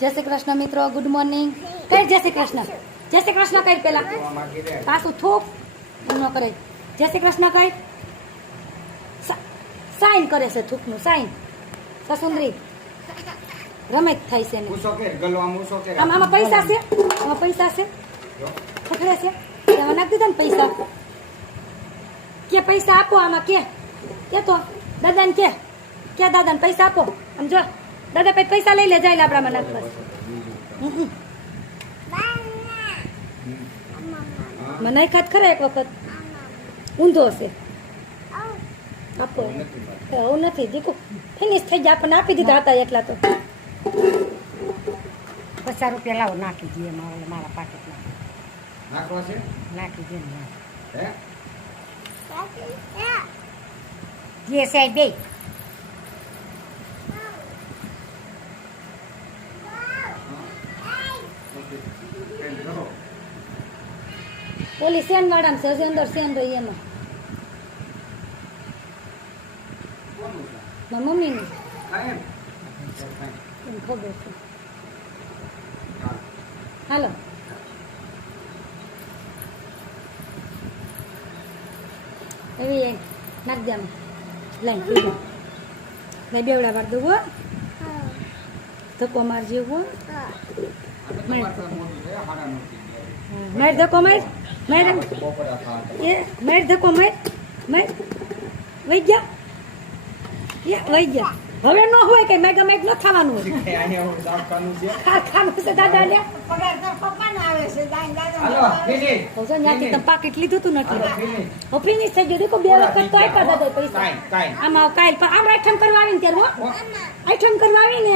જય શ્રી કૃષ્ણ મિત્રો, good morning. કઈ જય શ્રી કૃષ્ણ, જય શ્રી કૃષ્ણ કઈ પેલા પાછું થૂક ન કરે. જય શ્રી કૃષ્ણ કઈ સાઈન કરે છે, થૂકનું સાઈન. સસુંદરી રમેશ થાય છે ને આમાં પૈસા છે, આમાં પૈસા છે, ખખડે છે એમાં નાખી દીધા ને પૈસા. કે પૈસા આપો આમાં, કે તો દાદાને કે દાદાને પૈસા આપો. આમ જો દાદા પછી પૈસા લઈ લે, જાય લાબડામાં નાખવા. મને નાખ્યા ખરા એક વખત, ઊંધો હશે. આપો એવું નથી દીકુ, ફિનિશ થઈ જાય. આપણને આપી દીધા હતા એટલા તો. 50 રૂપિયા લાવો, નાખી દઈએ મારા પાકેટમાં. નાખવા છે, નાખી દે ને. હે જે સાહેબ બે ઓલી સેન વાળામાં છે, હજી અંદર સેન રહી એમાં. મારી મમ્મીની કાયમ એમ ખબર છે. હાલો એવી નાખ જામ લાઈન પીધું મેં બેવડા વાર દઉં હો. ધક્કો મારજે હો. માર ધક્કો માર, માર એ માર ધક્કો માર, માર વહી ગયા, એ વહી ગયા. હવે ન હોય કે મેગા મેગ ન ખાવાનું હોય. ખાવાનું છે દાદા ને. પાકીટ લીધું તું નથી. ફિનિશ થઈ ગયું. દેખો 2 વખત તો આપ્યા દાદા પૈસા. આમાં કાલ આમ આઈટમ કરવા આવીને ત્યારે આઈટમ કરવા આવીને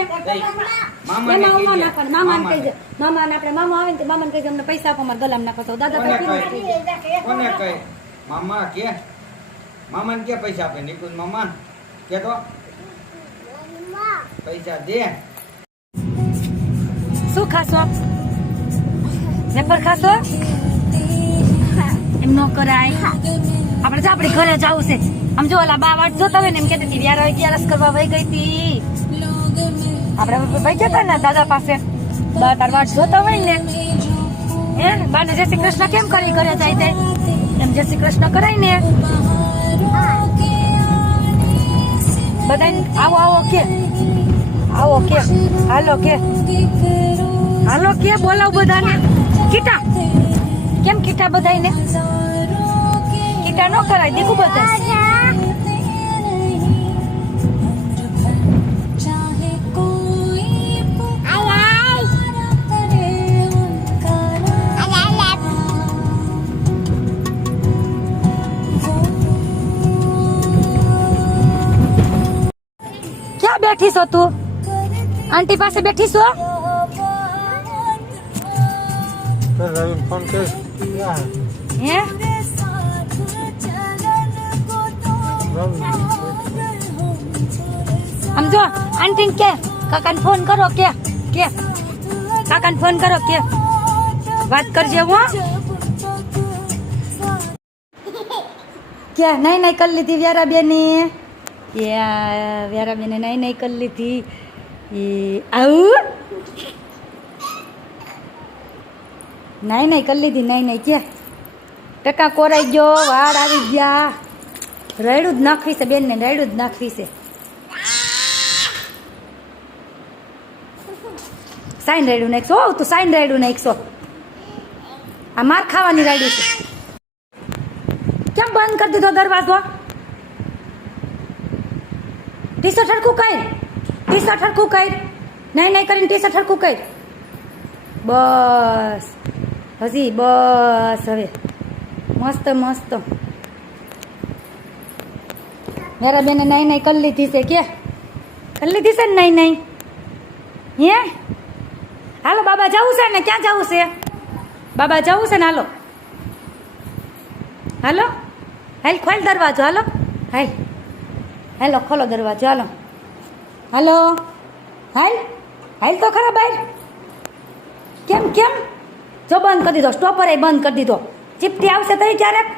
એમાં ઉમા નાખવાનું. મામાને કહી દે, મામાને આપણે મામા આવે ને મામાને કહી દે અમને પૈસા આપો, અમારે ગલામ નાખો. તો દાદા કોને કહે મામા કે મામાને કે પૈસા આપે નિકુંજ મામા કે તો પૈસા દે. શું ખાશો? વેફર ખાશો? એમ ન કરાય. આપણે જો આપણે ઘરે જવું છે. આમ જો ઓલા બા વાટ જોતા હોય ને એમ કહેતી હતી વ્યારો અગિયારસ કરવા વહી ગઈ હતી. આપણે વહી જતા ને દાદા પાસે, બા તાર વાટ જોતા હોય ને હે બાને જય શ્રી કૃષ્ણ કેમ કરી ઘરે જાય તે એમ જય શ્રી કૃષ્ણ કરાય ને. બધાને આવો આવો કે આવો કે હાલો કે હાલો કે બોલાવ બધાને. કીટા કેમ કીટા બધાને કીટા ન કરાય દેખું બધા. ક્યાં બેઠી છો તું? આંટી પાસે બેઠી છો? ફોન કર હે આમ જો આંટી કે કાકાને ફોન કરો કે કાકાને ફોન કરો કે વાત કરજે. હો ક્યાં નહીં નહીં કરી લીધી વ્યારાબેને? વ્યારાબેને નહીં નહીં કરી લીધી. આવું નહીં નહીં કરી લીધી. નહીં નહીં કે ટકા કોરાઈ ગયો, વાળ આવી ગયા. રાયડું જ નાખવી છે બેન ને, રાયડું જ નાખવી છે. સાઈન રાયડું નાખશો? તું સાઈન રાયડું નાખશો? આ માર ખાવાની રાયડું છે. કેમ બંધ કરી દીધો દરવાજો? ટી શર્ટ હરખું કર, ટી શર્ટ હરખું કર. નહીં નહીં કરીને ટી શર્ટ હરખું કર. બસ હજી બસ. હવે મસ્ત મસ્ત મેરા બેને નહીં નહીં કરી લીધી છે. કે કરી લીધી છે ને? નહીં નહીં હે હાલો બાબા જવું છે ને? ક્યાં જવું છે બાબા? જવું છે ને? હાલો હાલો હાલ ખોલ દરવાજો. હાલો હાલ હાલો ખોલો દરવાજો. હાલો હાલો હાલ હાલ તો ખરા બહાર. કેમ કેમ જો બંધ કરી દીધો, સ્ટોપર બંધ કરી દીધો. ચીપટી આવશે તો ક્યારેક